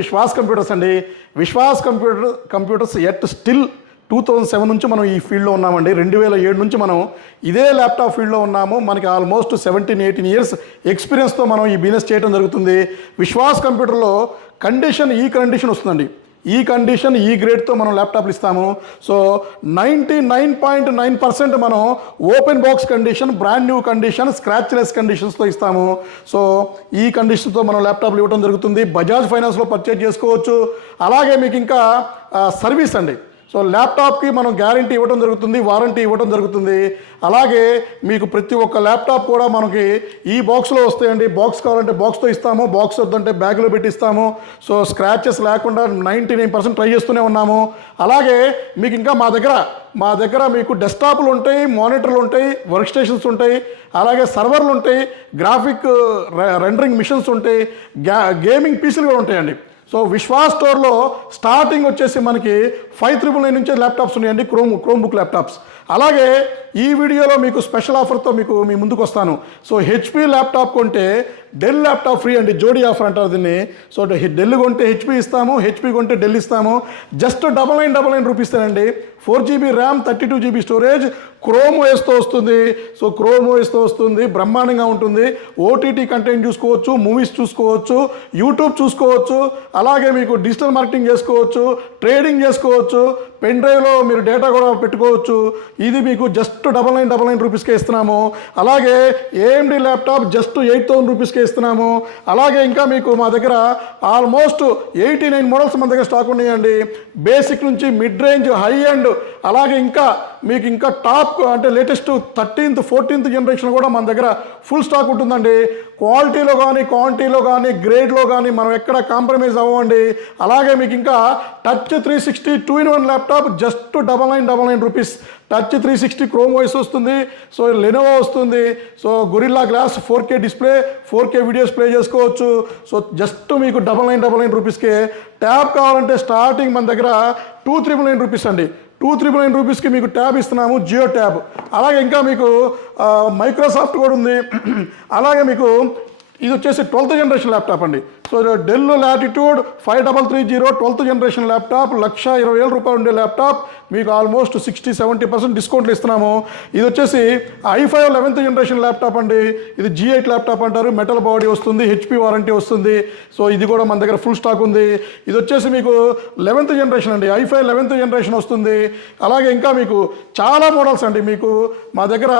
Vishwas computers అండి. Vishwas computers at still 2007 నుంచి మనం ఈ ఫీల్డ్లో ఉన్నామండి. 2007 నుంచి మనం ఇదే ల్యాప్టాప్ ఫీల్డ్లో ఉన్నాము. మనకి ఆల్మోస్ట్ 17-18 ఇయర్స్ ఎక్స్పీరియన్స్తో మనం ఈ బిజినెస్ చేయడం జరుగుతుంది. విశ్వాస్ కంప్యూటర్లో ఈ కండిషన్ వస్తుందండి. ఈ కండిషన్ ఈ గ్రేడ్తో మనం ల్యాప్టాప్లు ఇస్తాము. సో 99.9% మనం open box condition, brand new condition, scratchless కండిషన్స్తో ఇస్తాము. సో ఈ కండిషన్తో మనం ల్యాప్టాప్లు ఇవ్వడం జరుగుతుంది. బజాజ్ ఫైనాన్స్లో పర్చేజ్ చేసుకోవచ్చు. అలాగే మీకు ఇంకా సర్వీస్ అండి. సో ల్యాప్టాప్కి మనం గ్యారంటీ ఇవ్వడం జరుగుతుంది, వారంటీ ఇవ్వడం జరుగుతుంది. అలాగే మీకు ప్రతి ఒక్క ల్యాప్టాప్ కూడా మనకి ఈ బాక్స్లో వస్తాయండి. బాక్స్ కావాలంటే బాక్స్తో ఇస్తాము, బాక్స్ వద్దంటే బ్యాగ్లో పెట్టిస్తాము. సో స్క్రాచెస్ లేకుండా 99% ట్రై చేస్తూనే ఉన్నాము. అలాగే మీకు ఇంకా మా దగ్గర మీకు డెస్క్టాప్లు ఉంటాయి, మానిటర్లు ఉంటాయి, వర్క్ స్టేషన్స్ ఉంటాయి, అలాగే సర్వర్లు ఉంటాయి, గ్రాఫిక్ రెండరింగ్ మిషన్స్ ఉంటాయి, గేమింగ్ పీసీలు కూడా ఉంటాయండి. సో విశ్వాస్ స్టోర్లో స్టార్టింగ్ వచ్చేసి మనకి 599 నుంచే ల్యాప్టాప్స్ ఉన్నాయండి, క్రోమ్ బుక్ ల్యాప్టాప్స్. అలాగే ఈ వీడియోలో మీకు స్పెషల్ ఆఫర్తో మీ ముందుకు వస్తాను. సో హెచ్పి ల్యాప్టాప్ కొంటే డెల్ ల్యాప్టాప్ ఫ్రీ అండి. జోడీ ఆఫర్ అంటారు దీన్ని. సో డెల్ కొంటే హెచ్పి ఇస్తాము, హెచ్పి కొంటే డెల్ ఇస్తాము. జస్ట్ 9999 రూపీస్తేనండి. 4GB RAM, 32GB storage, Chrome ఓఎస్తో వస్తుంది. సో క్రోమ్ ఓఎస్తో వస్తుంది, బ్రహ్మాండంగా ఉంటుంది. ఓటీటీ కంటెంట్ చూసుకోవచ్చు, మూవీస్ చూసుకోవచ్చు, యూట్యూబ్ చూసుకోవచ్చు, అలాగే మీకు డిజిటల్ మార్కెటింగ్ చేసుకోవచ్చు, ట్రేడింగ్ చేసుకోవచ్చు, పెన్ డ్రైవ్లో మీరు డేటా కూడా పెట్టుకోవచ్చు. ఇది మీకు జస్ట్ 9999 రూపీస్కే ఇస్తున్నాము. అలాగే ఏఎండి ల్యాప్టాప్ జస్ట్ 8000 రూపీస్కే ఇస్తున్నాము. అలాగే ఇంకా మీకు మా దగ్గర ఆల్మోస్ట్ 89 మోడల్స్ మన దగ్గర స్టాక్ ఉన్నాయండి. బేసిక్ నుంచి మిడ్ రేంజ్, హై ఎండ్, అలాగే ఇంకా మీకు ఇంకా టాప్ అంటే లేటెస్ట్ 13th 14th జనరేషన్ కూడా మన దగ్గర ఫుల్ స్టాక్ ఉంటుందండి. క్వాలిటీలో కానీ, క్వాంటిటీలో కానీ, గ్రేడ్లో కానీ మనం ఎక్కడ కాంప్రమైజ్ అవ్వండి. అలాగే మీకు ఇంకా touch 360 2-in-1 laptop just 9999 rupees. Touch 360 chrome voice వస్తుంది. సో లెనోవో వస్తుంది. So gorilla glass 4K display, 4K videos play చేసుకోవచ్చు. సో జస్ట్ మీకు 9999 రూపీస్కే. ట్యాబ్ కావాలంటే స్టార్టింగ్ మన దగ్గర 2999 రూపీస్ అండి. 2999 రూపీస్కి మీకు ట్యాబ్ ఇస్తున్నాము, జియో ట్యాబ్. అలాగే ఇంకా మీకు మైక్రోసాఫ్ట్ కూడా ఉంది. అలాగే మీకు ఇది వచ్చేసి 12th జనరేషన్ ల్యాప్టాప్ అండి. So del latitude 5330 12th generation laptop, 1,20,000 రూపాయలు ఉండే ల్యాప్టాప్ మీకు ఆల్మోస్ట్ 60-70% డిస్కౌంట్లు ఇస్తున్నాము. ఇది వచ్చేసి i5 11th జనరేషన్ ల్యాప్టాప్ అండి. ఇది G8 ల్యాప్టాప్ అంటారు. మెటల్ బాడీ వస్తుంది, హెచ్పి వారంటీ వస్తుంది. సో ఇది కూడా మన దగ్గర ఫుల్ స్టాక్ ఉంది. ఇది వచ్చేసి మీకు 11th జనరేషన్ అండి. i5 11th జనరేషన్ వస్తుంది. అలాగే ఇంకా మీకు చాలా మోడల్స్ అండి. మీకు మా దగ్గర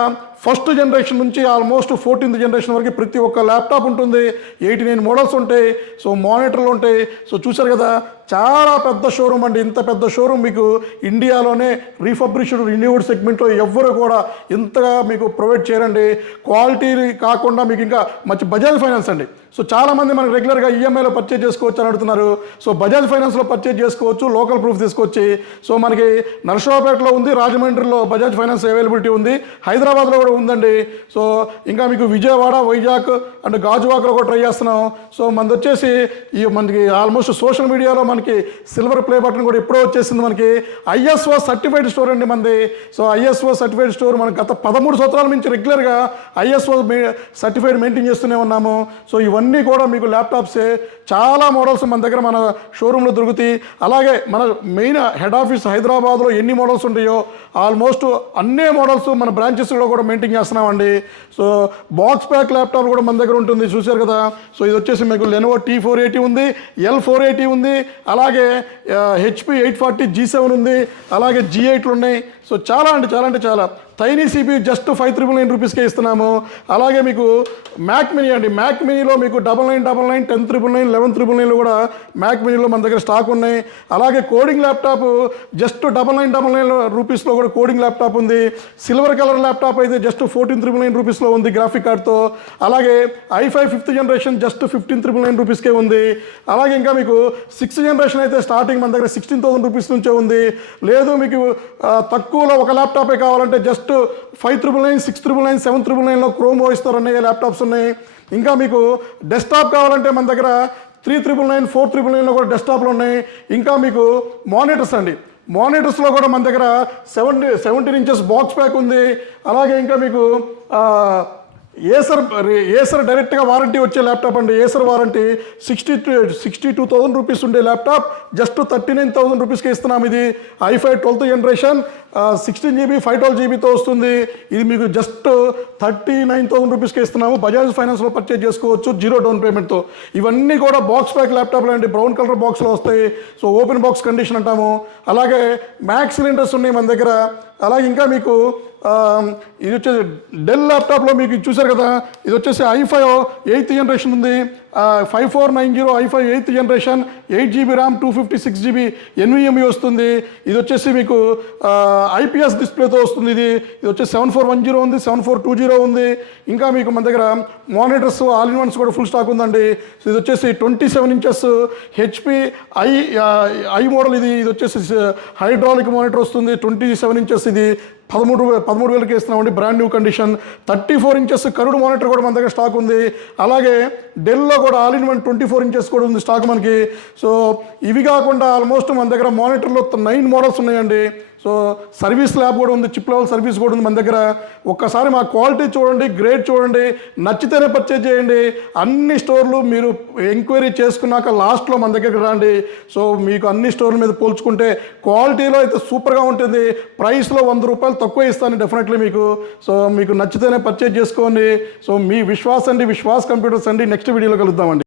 ఫస్ట్ జనరేషన్ నుంచి ఆల్మోస్ట్ 14th జనరేషన్ వరకు ప్రతి ఒక్క ల్యాప్టాప్ ఉంటుంది. 89 మోడల్స్ ఉంటాయి. సో మానిటర్లు ఉంటాయి. సో చూశారు కదా, చాలా పెద్ద షోరూమ్ అండి. ఇంత పెద్ద షోరూమ్ మీకు ఇండియాలోనే రీఫబ్రిష్డ్ రిన్యూడ్ సెగ్మెంట్లో ఎవ్వరు కూడా ఇంతగా మీకు ప్రొవైడ్ చేయరండి. క్వాలిటీ కాకుండా మీకు ఇంకా మంచి బజాజ్ ఫైనాన్స్ అండి. సో చాలామంది మనకు రెగ్యులర్గా ఈఎంఐలో పర్చేజ్ చేసుకోవచ్చు అని అడుగుతున్నారు. సో బజాజ్ ఫైనాన్స్లో పర్చేజ్ చేసుకోవచ్చు, లోకల్ ప్రూఫ్ తీసుకొచ్చి. సో మనకి నరసరావుపేటలో ఉంది, రాజమండ్రిలో బజాజ్ ఫైనాన్స్ అవైలబిలిటీ ఉంది, హైదరాబాద్లో కూడా ఉందండి. సో ఇంకా మీకు విజయవాడ, వైజాగ్ అండ్ గాజువాకలో కూడా ట్రై చేస్తున్నాం. సో మనది వచ్చేసి మనకి ఆల్మోస్ట్ సోషల్ మీడియాలో మనకి సిల్వర్ ప్లే బటన్ కూడా ఎప్పుడో వచ్చేసింది. మనకి ISO సర్టిఫైడ్ స్టోర్ అండి మనది. సో ISO సర్టిఫైడ్ స్టోర్ మనకి గత 13 సంవత్సరాల నుంచి రెగ్యులర్గా ISO సర్టిఫైడ్ మెయింటైన్ చేస్తూనే ఉన్నాము. సో ఇవన్నీ కూడా మీకు ల్యాప్టాప్సే. చాలా మోడల్స్ మన దగ్గర మన షోరూంలో దొరుకుతాయి. అలాగే మన మెయిన్ హెడ్ ఆఫీస్ హైదరాబాద్లో ఎన్ని మోడల్స్ ఉంటాయో ఆల్మోస్ట్ అన్ని మోడల్స్ మన బ్రాంచెస్లో కూడా మెయింటైన్ చేస్తున్నామండి. సో బాక్స్ ప్యాక్ ల్యాప్టాప్ కూడా మన దగ్గర ఉంటుంది, చూశారు కదా. సో ఇది వచ్చేసి మీకు లెనోవో T480 ఉంది, L480 ఉంది, అలాగే HP 840 G7 ఉంది, అలాగే G8లు ఉన్నాయి. సో చాలా అంటే చాలా టైనీ CPU జస్ట్ 5399 రూపీస్కే ఇస్తున్నాము. అలాగే మీకు మ్యాక్ మినీ అండి. మ్యాక్ మినీలో మీకు 9999, 10999, 11999 కూడా మ్యాక్ మినీలో మన దగ్గర స్టాక్ ఉన్నాయి. అలాగే కోడింగ్ ల్యాప్టాప్ జస్ట్ 9999 రూపీస్లో కూడా కోడింగ్ ల్యాప్టాప్ ఉంది. సిల్వర్ కలర్ ల్యాప్టాప్ అయితే జస్ట్ 14399 రూపీస్లో ఉంది గ్రాఫిక్ కార్డ్తో. అలాగే i5 5th జనరేషన్ జస్ట్ 15399 రూపీస్కే ఉంది. అలాగే ఇంకా మీకు 6th జనరేషన్ అయితే స్టార్టింగ్ మన దగ్గర 16,000 రూపీస్ నుంచే ఉంది. లేదు మీకు తక్కువలో ఒక ల్యాప్టాపే కావాలంటే జస్ట్ 5999, 6999, 7999లో క్రోమ్ ఓఎస్తో రన్ అయ్యే ల్యాప్టాప్స్ ఉన్నాయి. ఇంకా మీకు డెస్క్టాప్ కావాలంటే మన దగ్గర 3999, 4999లో కూడా డెస్క్టాప్లు ఉన్నాయి. ఇంకా మీకు మానిటర్స్ అండి. మానిటర్స్లో కూడా మన దగ్గర 17 ఇంచెస్ బాక్స్ ప్యాక్ ఉంది. అలాగే ఇంకా మీకు ఏసర్ డైరెక్ట్గా వారంటీ వచ్చే ల్యాప్టాప్ అండి. ఏసర్ వారంటీ 62,000 రూపీస్ ఉండే ల్యాప్టాప్ జస్ట్ 39,000 రూపీస్కి ఇస్తున్నాం. ఇది i5 12th జనరేషన్ 16 GB 512 GBతో వస్తుంది. ఇది మీకు జస్ట్ 39,000 రూపీస్కి ఇస్తున్నాము. బజాజ్ ఫైనాన్స్లో పర్చేజ్ చేసుకోవచ్చు 0 డౌన్ పేమెంట్తో. ఇవన్నీ కూడా బాక్స్ ప్యాక్ ల్యాప్టాప్లు అండి, బ్రౌన్ కలర్ బాక్స్లో వస్తాయి. సో ఓపెన్ బాక్స్ కండిషన్ అంటాము. అలాగే మ్యాక్స్ సిలిండర్స్ ఉన్నాయి మన దగ్గర. అలాగే ఇంకా మీకు ఇది వచ్చేసి డెల్ ల్యాప్టాప్లో మీకు చూసారు కదా, ఇది వచ్చేసి i5 8th జనరేషన్ ఉంది. 5490 i5 8th generation 8 GB RAM 256 GB NVMe వస్తుంది. ఇది వచ్చేసి మీకు IPS డిస్ప్లేతో వస్తుంది. ఇది వచ్చేసి 7410 ఉంది, 7420 ఉంది. ఇంకా మీకు మన దగ్గర మానిటర్స్ ఆల్ ఇన్ వన్స్ కూడా ఫుల్ స్టాక్ ఉందండి. సో ఇది వచ్చేసి 27 inches HP ఐ మోడల్. ఇది వచ్చేసి హైడ్రాలిక్ మానిటర్ వస్తుంది. 27 inches ఇది 13,000కి ఇస్తున్నామండి, బ్రాండ్ న్యూ కండిషన్. 34 inches కరుడు మానిటర్ కూడా మన దగ్గర స్టాక్ ఉంది. అలాగే డెల్లో కూడా ఆల్ ఇన్ వన్ 24 inches కూడా ఉంది స్టాక్ మనకి. సో ఇవి కాకుండా ఆల్మోస్ట్ మన దగ్గర మానిటర్లో 9 మోడల్స్ ఉన్నాయండి. సో సర్వీస్ ల్యాబ్ కూడా ఉంది, చిప్ లెవెల్ సర్వీస్ కూడా ఉంది మన దగ్గర. ఒక్కసారి మా క్వాలిటీ చూడండి, గ్రేడ్ చూడండి, నచ్చితేనే పర్చేజ్ చేయండి. అన్ని స్టోర్లు మీరు ఎంక్వైరీ చేసుకున్నాక లాస్ట్లో మన దగ్గరికి రండి. సో మీకు అన్ని స్టోర్ల మీద పోల్చుకుంటే క్వాలిటీలో అయితే సూపర్గా ఉంటుంది. ప్రైస్లో 100 రూపాయలు తక్కువ ఇస్తాను డెఫినెట్లీ మీకు. సో మీకు నచ్చితేనే పర్చేజ్ చేసుకోండి. సో మీ విశ్వాస్ కంప్యూటర్స్ అండి. నెక్స్ట్ వీడియోలో కలుద్దామండి.